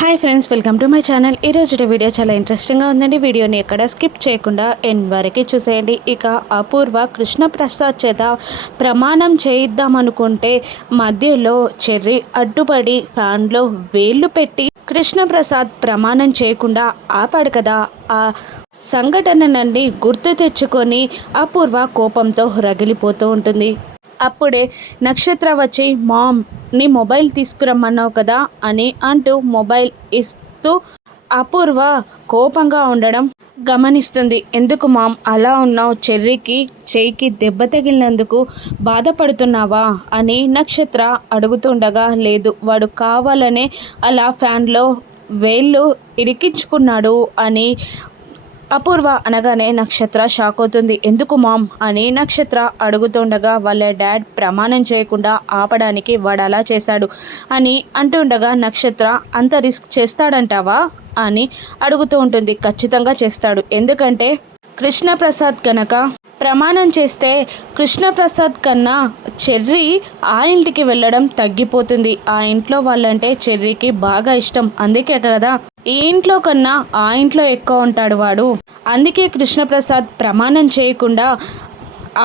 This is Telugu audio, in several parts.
Hi friends welcome to my channel ఈరోజు వీడియో చాలా ఇంట్రెస్టింగ్గా ఉందండి. వీడియోని ఎక్కడ స్కిప్ చేయకుండా ఎన్ వరకు చూసేయండి. ఇక అపూర్వ కృష్ణప్రసాద్ చేత ప్రమాణం చేయిద్దామనుకుంటే మధ్యలో చెర్రి అడ్డుపడి ఫ్యాన్లో వేళ్ళు పెట్టి కృష్ణప్రసాద్ ప్రమాణం చేయకుండా ఆపాడు కదా. ఆ సంఘటనలన్నీ గుర్తు తెచ్చుకొని అపూర్వ కోపంతో రగిలిపోతూ ఉంటుంది. అప్పుడే నక్షత్ర వచ్చి మామ్ నీ మొబైల్ తీసుకురమ్మన్నావు కదా అని అంటూ మొబైల్ ఇస్తూ అపూర్వ కోపంగా ఉండడం గమనిస్తుంది. ఎందుకు మామ్ అలా ఉన్నావు? చెర్రీకి చేయికి దెబ్బ తగిలినందుకు బాధపడుతున్నావా? అని నక్షత్ర అడుగుతుండగా లేదు వాడు కావాలనే అలా ఫ్యాన్లో వేళ్ళు ఇరికించుకున్నాడు అని అపూర్వ అనగానే నక్షత్ర షాక్ అవుతుంది. ఎందుకు మామ్? అని నక్షత్ర అడుగుతుండగా వాళ్ళ డాడ్ ప్రమాణం చేయకుండా ఆపడానికి వాడు అలా చేశాడు. అని అంటుండగా నక్షత్ర అంత రిస్క్ చేస్తాడంటావా? అని అడుగుతూ ఉంటుంది. ఖచ్చితంగా చేస్తాడు. ఎందుకంటే కృష్ణప్రసాద్ కనుక ప్రమాణం చేస్తే కృష్ణప్రసాద్ కన్నా చెర్రీ ఆ ఇంటికి వెళ్ళడం తగ్గిపోతుంది. ఆ ఇంట్లో వాళ్ళంటే చెర్రీకి బాగా ఇష్టం. అందుకే కదా ఈ ఇంట్లో కన్నా ఆ ఇంట్లో ఎక్కువ ఉంటాడు వాడు. అందుకే కృష్ణప్రసాద్ ప్రమాణం చేయకుండా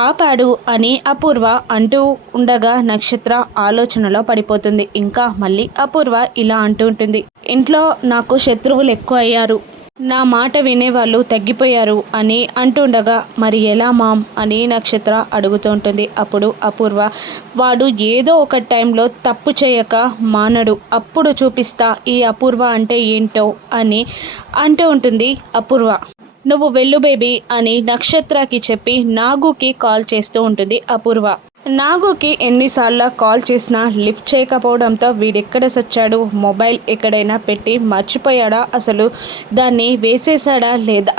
ఆపాడు అని అపూర్వ అంటూ ఉండగా నక్షత్ర ఆలోచనలో పడిపోతుంది. ఇంకా మళ్ళీ అపూర్వ ఇలా అంటూ ఉంటుంది. ఇంట్లో నాకు శత్రువులు ఎక్కువ అయ్యారు నా మాట వినేవాళ్ళు తగ్గిపోయారు అని అంటుండగా మరి ఎలా మామ్? అని నక్షత్ర అడుగుతూ ఉంటుంది అప్పుడు అపూర్వ వాడు ఏదో ఒక టైంలో తప్పు చేయక మానడు. అప్పుడు చూపిస్తా ఈ అపూర్వ అంటే ఏంటో అని అంటూ ఉంటుంది అపూర్వ. నువ్వు వెళ్ళు బేబీ అని నక్షత్రకి చెప్పి నాగుకి కాల్ చేస్తూ ఉంటుంది అపూర్వ. నాగుకి ఎన్నిసార్లు కాల్ చేసినా లిఫ్ట్ చేయకపోవడంతో వీడెక్కడ సచ్చాడు? మొబైల్ ఎక్కడైనా పెట్టి మర్చిపోయాడా? అసలు దాన్ని వేసేసాడా లేదా?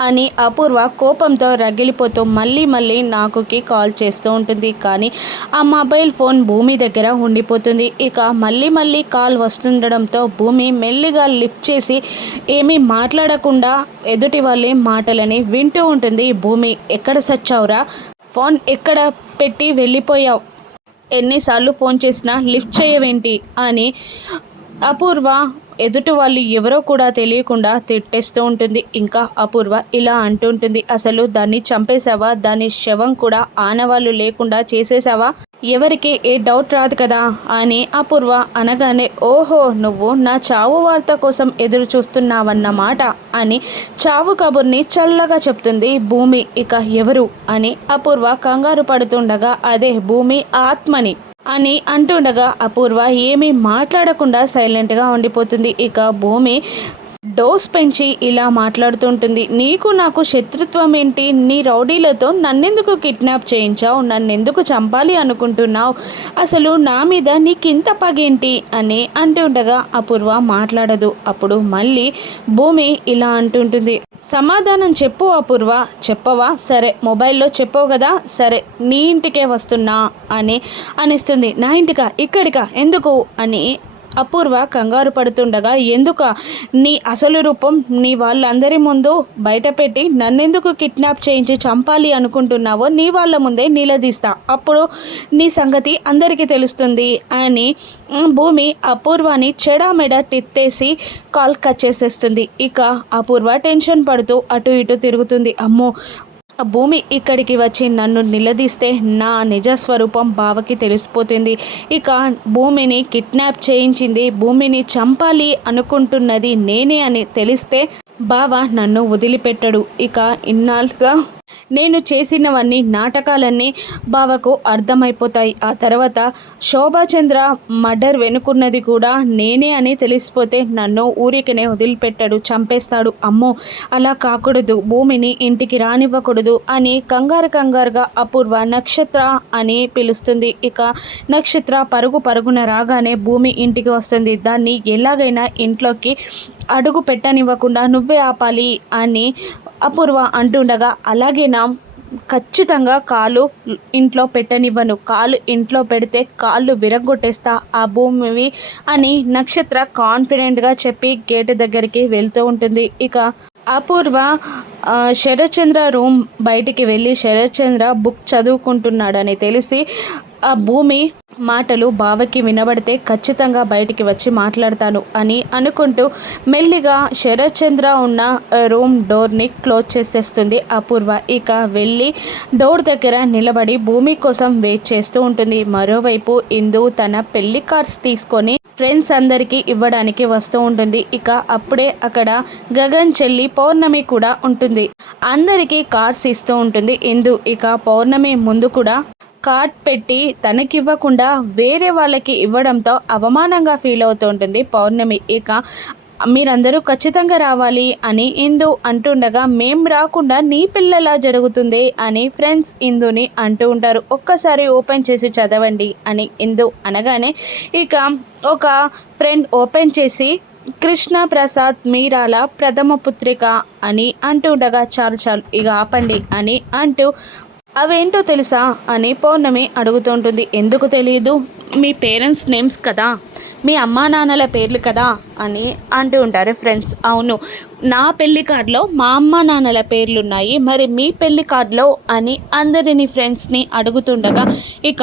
అని అపూర్వ కోపంతో రగిలిపోతూ మళ్ళీ మళ్ళీ నాకుకి కాల్ చేస్తూ ఉంటుంది. కానీ ఆ మొబైల్ ఫోన్ భూమి దగ్గర ఉండిపోతుంది. ఇక మళ్ళీ మళ్ళీ కాల్ వస్తుండడంతో భూమి మెల్లిగా లిఫ్ట్ చేసి ఏమీ మాట్లాడకుండా ఎదుటి వాళ్ళ మాటలని వింటూ ఉంటుంది. భూమి ఎక్కడ సచ్చావురా? ఫోన్ ఎక్కడ పెట్టి వెళ్ళిపోయావు? ఎన్నిసార్లు ఫోన్ చేసినా లిఫ్ట్ చేయవేంటి అని అపూర్వ ఎదుటి వాళ్ళు ఎవరో కూడా తెలియకుండా తిట్టేస్తూ ఉంటుంది. ఇంకా అపూర్వ ఇలా అంటుంటుంది అసలు దాన్ని చంపేశావా? దాని శవం కూడా ఆనవాళ్ళు లేకుండా చేసేసావా ఎవరికి ఏ డౌట్ రాదు కదా? అని అపూర్వ అనగానే ఓహో నువ్వు నా చావు వార్త కోసం ఎదురు చూస్తున్నావన్నమాట అని చావు కబుర్ని చల్లగా చెప్తుంది భూమి. ఇక ఎవరు? అని అపూర్వ కంగారు పడుతుండగా అదే భూమి ఆత్మని అని అంటుండగా అపూర్వ ఏమీ మాట్లాడకుండా సైలెంట్గా ఉండిపోతుంది. ఇక భూమి డోస్ పెంచి ఇలా మాట్లాడుతుంటుంది. నీకు నాకు శత్రుత్వం ఏంటి? నీ రౌడీలతో నన్నెందుకు కిడ్నాప్ చేయించావు? నన్నెందుకు చంపాలి అనుకుంటున్నావు? అసలు నా మీద నీకింత పగేంటి? అని అంటుండగా అపూర్వ మాట్లాడదు. అప్పుడు మళ్ళీ భూమి ఇలా అంటుంటుంది. సమాధానం చెప్పు అపూర్వ. చెప్పవా? సరే మొబైల్లో చెప్పవు కదా? సరే నీ ఇంటికే వస్తున్నా అని అనిస్తుంది. నా ఇంటికా? ఇక్కడికా? ఎందుకు? అని అపూర్వ కంగారు పడుతుండగా ఎందుక? నీ అసలు రూపం నీ వాళ్ళందరి ముందు బయటపెట్టి నన్నెందుకు కిడ్నాప్ చేయించి చంపాలి అనుకుంటున్నావో నీ వాళ్ళ ముందే నిలదీస్తా. అప్పుడు నీ సంగతి అందరికీ తెలుస్తుంది అని భూమి అపూర్వాని చెడామెడ తిత్తేసి కాల్ కట్ చేసేస్తుంది. ఇక అపూర్వ టెన్షన్ పడుతూ అటు ఇటు తిరుగుతుంది. అమ్మో! భూమి ఇక్కడికి వచ్చి నన్ను నిలదీస్తే నా నిజ స్వరూపం బావకి తెలిసిపోతుంది. ఇక భూమిని కిడ్నాప్ చేయించింది భూమిని చంపాలి అనుకుంటున్నది నేనే అని తెలిస్తే బావ నన్ను వదిలిపెట్టడు. ఇక ఇన్నాళ్ళుగా నేను చేసినవన్నీ నాటకాలన్నీ బావకు అర్థమైపోతాయి. ఆ తర్వాత శోభాచంద్ర మర్డర్ వెనుకున్నది కూడా నేనే అని తెలిసిపోతే నన్ను ఊరికనే వదిలిపెట్టాడు చంపేస్తాడు. అమ్మో అలా కాకూడదు భూమిని ఇంటికి రానివ్వకూడదు అని కంగారు కంగారుగా అపూర్వ నక్షత్ర అని పిలుస్తుంది. ఇక నక్షత్ర పరుగు పరుగున రాగానే భూమి ఇంటికి వస్తుంది. దాన్ని ఎలాగైనా ఇంట్లోకి అడుగు పెట్టనివ్వకుండా నువ్వే ఆపాలి అని అపూర్వ అంటుండగా అలాగే నా ఖచ్చితంగా కాలు ఇంట్లో పెట్టనివ్వను. కాలు ఇంట్లో పెడితే కాళ్ళు విరగొట్టేస్తా ఆ భూమివి అని నక్షత్ర కాన్ఫిడెంట్గా చెప్పి గేటు దగ్గరికి వెళ్తూ ఉంటుంది. ఇక అపూర్వ శరత్చంద్ర రూమ్ బయటికి వెళ్ళి శరత్చంద్ర బుక్ చదువుకుంటున్నాడని తెలిసి ఆ భూమి మాటలు బావకి వినబడితే ఖచ్చితంగా బయటికి వచ్చి మాట్లాడతాను అని అనుకుంటూ మెల్లిగా శరత్చంద్ర ఉన్న రూమ్ డోర్ని క్లోజ్ చేసేస్తుంది. అపూర్వ ఇక వెళ్ళి డోర్ దగ్గర నిలబడి భూమి కోసం వెయిట్ చేస్తూ ఉంటుంది. మరోవైపు ఇందు తన పెళ్ళి కార్డ్స్ తీసుకొని ఫ్రెండ్స్ అందరికీ ఇవ్వడానికి వస్తూ ఉంటుంది. ఇక అప్పుడే అక్కడ గగన్ చెల్లి పౌర్ణమి కూడా ఉంటుంది. అందరికీ కార్డ్స్ ఇస్తూ ఉంటుంది. ఇందు ఇక పౌర్ణమి ముందు కూడా కార్డ్ పెట్టి తనకివ్వకుండా వేరే వాళ్ళకి ఇవ్వడంతో అవమానంగా ఫీల్ అవుతూ ఉంటుంది పౌర్ణమి. ఇక మీరందరూ ఖచ్చితంగా రావాలి అని ఇందు అంటుండగా మేం రాకుండా నీ పిల్లలా జరుగుతుంది అని ఫ్రెండ్స్ ఇందుని అంటూ ఉంటారు. ఒక్కసారి ఓపెన్ చేసి చదవండి అని ఇందు అనగానే ఇక ఒక ఫ్రెండ్ ఓపెన్ చేసి కృష్ణ ప్రసాద్ మీరాల ప్రథమ పుత్రిక అని అంటుండగా చాలు చాలు ఇక ఆపండి అని అంటూ అవేంటో తెలుసా అని పౌర్ణమి అడుగుతుంటుంది. ఎందుకు తెలియదు మీ పేరెంట్స్ నేమ్స్ కదా? మీ అమ్మా నాన్నల పేర్లు కదా? అని అంటూ ఉంటారు ఫ్రెండ్స్. అవును నా పెళ్ళి కార్డులో మా అమ్మ నాన్నల పేర్లు ఉన్నాయి మరి మీ పెళ్ళి కార్డులో అని అందరిని ఫ్రెండ్స్ని అడుగుతుండగా ఇక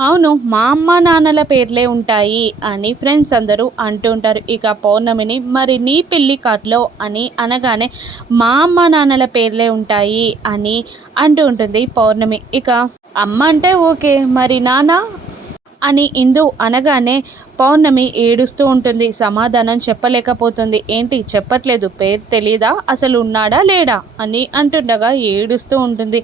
అవును మా అమ్మ నాన్నల పేర్లే ఉంటాయి అని ఫ్రెండ్స్ అందరూ అంటూ ఉంటారు. ఇక పౌర్ణమిని మరి నీ పెళ్ళి కార్డులో అని అనగానే మా అమ్మ నాన్నల పేర్లే ఉంటాయి అని అంటూ ఉంటుంది పౌర్ణమి. ఇక అమ్మ అంటే ఓకే మరి నాన్న అని ఇందు అనగానే పౌర్ణమి ఏడుస్తూ ఉంటుంది. సమాధానం చెప్పలేకపోతుంది. ఏంటి చెప్పట్లేదు? పేరు తెలీదా? అసలు ఉన్నాడా? లేడా? అని అంటుండగా ఏడుస్తూ ఉంటుంది.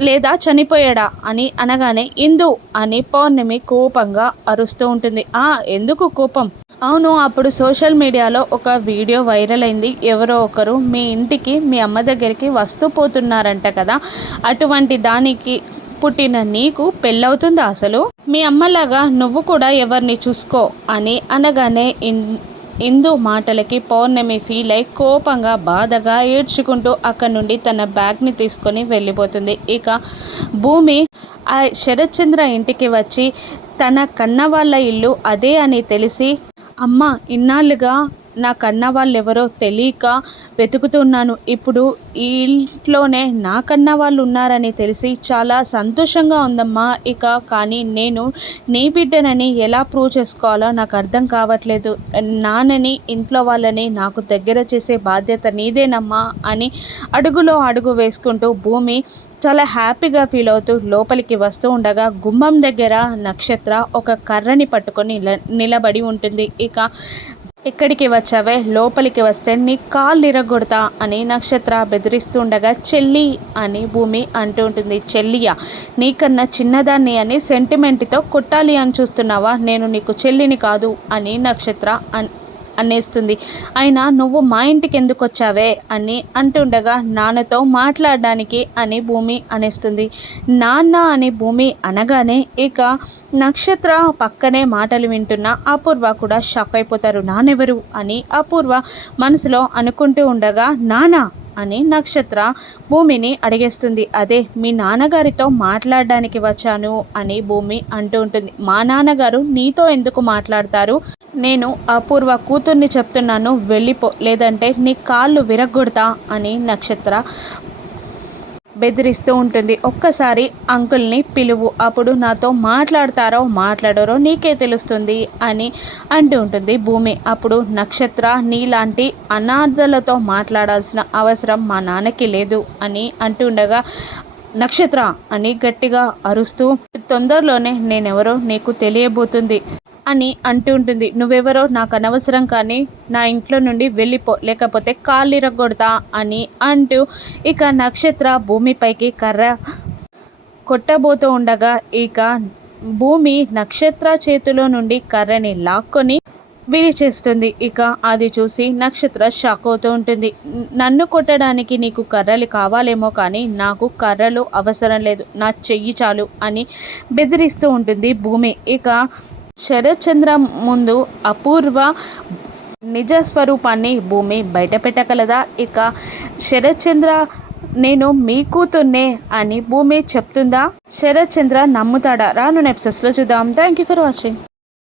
లేదా చనిపోయాడా అని అనగానే ఇందు అని పౌర్ణమి కోపంగా అరుస్తూ ఉంటుంది. ఆ ఎందుకు కోపం? అవును అప్పుడు సోషల్ మీడియాలో ఒక వీడియో వైరల్ అయింది. ఎవరో ఒకరు మీ ఇంటికి మీ అమ్మ దగ్గరికి వస్తూ పోతున్నారంట కదా. అటువంటి దానికి పుట్టిన నీకు పెళ్ళవుతుందా అసలు? మీ అమ్మలాగా నువ్వు కూడా ఎవరిని చూసుకో అని అనగానే ఇందు మాటలకి పౌర్ణమి ఫీల్ అయి కోపంగా బాధగా ఏడ్చుకుంటూ అక్కడి నుండి తన బ్యాగ్ని తీసుకొని వెళ్ళిపోతుంది. ఇక భూమి ఆ శరత్చంద్ర ఇంటికి వచ్చి తన కన్న వాళ్ళ ఇల్లు అదే అని తెలిసి అమ్మ ఇన్నాళ్ళుగా నా కన్న వాళ్ళు ఎవరో తెలియక వెతుకుతున్నాను. ఇప్పుడు ఈ ఇంట్లోనే నా కన్న వాళ్ళు ఉన్నారని తెలిసి చాలా సంతోషంగా ఉందమ్మా. ఇక కానీ నేను నీ బిడ్డనని ఎలా ప్రూవ్ చేసుకోవాలో నాకు అర్థం కావట్లేదు. నాన్నని ఇంట్లో వాళ్ళని నాకు దగ్గర చేసే బాధ్యత నీదేనమ్మా అని అడుగులో అడుగు వేసుకుంటూ భూమి చాలా హ్యాపీగా ఫీల్ అవుతూ లోపలికి వస్తూ ఉండగా గుమ్మం దగ్గర నక్షత్ర ఒక కర్రని పట్టుకొని నిలబడి ఉంటుంది. ఇక ఎక్కడికి వచ్చావే? లోపలికి వస్తే నీ కాళ్ళు ఇరగొడతా అని నక్షత్ర బెదిరిస్తుండగా చెల్లి అని భూమి అంటూ ఉంటుంది. చెల్లియా నీకన్నా చిన్నదాన్ని అని సెంటిమెంట్తో కొట్టాలి అని చూస్తున్నావా? నేను నీకు చెల్లిని కాదు అని నక్షత్ర అన్ అనేస్తుంది. అయినా నువ్వు మా ఇంటికి ఎందుకు వచ్చావే? అని అంటుండగా నాన్నతో మాట్లాడడానికి అని భూమి అనేస్తుంది. నాన్న అని భూమి అనగానే ఇక నక్షత్ర పక్కనే మాటలు వింటున్న అపూర్వ కూడా షాక్ అయిపోతారు. నానెవరు అని అపూర్వ మనసులో అనుకుంటూ ఉండగా నానా అని నక్షత్ర భూమిని అడిగేస్తుంది. అదే మీ నాన్నగారితో మాట్లాడడానికి వచ్చాను అని భూమి అంటూ ఉంటుంది. మా నాన్నగారు నీతో ఎందుకు మాట్లాడతారు? నేను అపూర్వ కూతుర్ని చెప్తున్నాను వెళ్ళిపో లేదంటే నీ కాళ్ళు విరగొడతా అని నక్షత్ర బెదిరిస్తూ ఉంటుంది. ఒక్కసారి అంకుల్ని పిలువు. అప్పుడు నాతో మాట్లాడతారో మాట్లాడరో నీకే తెలుస్తుంది అని అంటూ ఉంటుంది భూమి. అప్పుడు నక్షత్ర నీలాంటి అనాథలతో మాట్లాడాల్సిన అవసరం మా నాన్నకి లేదు అని అంటుండగా నక్షత్ర అని గట్టిగా అరుస్తూ తొందరలోనే నేనెవరో నీకు తెలియబోతుంది అని అంటూ ఉంటుంది. నువ్వెవరో నాకు అనవసరం కానీ నా ఇంట్లో నుండి వెళ్ళిపో లేకపోతే కాళ్ళిరగొడతా అని అంటూ ఇక నక్షత్ర భూమిపైకి కర్ర కొట్టబోతూ ఉండగా ఇక భూమి నక్షత్ర చేతిలో నుండి కర్రని లాక్కొని విరిచేస్తుంది ఇక అది చూసి నక్షత్ర షాక్ అవుతూ ఉంటుంది. నన్ను కొట్టడానికి నీకు కర్రలు కావాలేమో కానీ నాకు కర్రలు అవసరం లేదు. నా చెయ్యి చాలు అని బెదిరిస్తూ ఉంటుంది భూమి. ఇక శరత్చంద్ర ముందు అపూర్వ నిజ స్వరూపాన్ని భూమి బయటపెట్టగలదా ఇక శరత్చంద్ర నేను మీ కూతుర్నే అని భూమి చెప్తుందా? శరత్చంద్ర నమ్ముతాడా? రాను నెప్సెస్లో చూద్దాం. Thank you for watching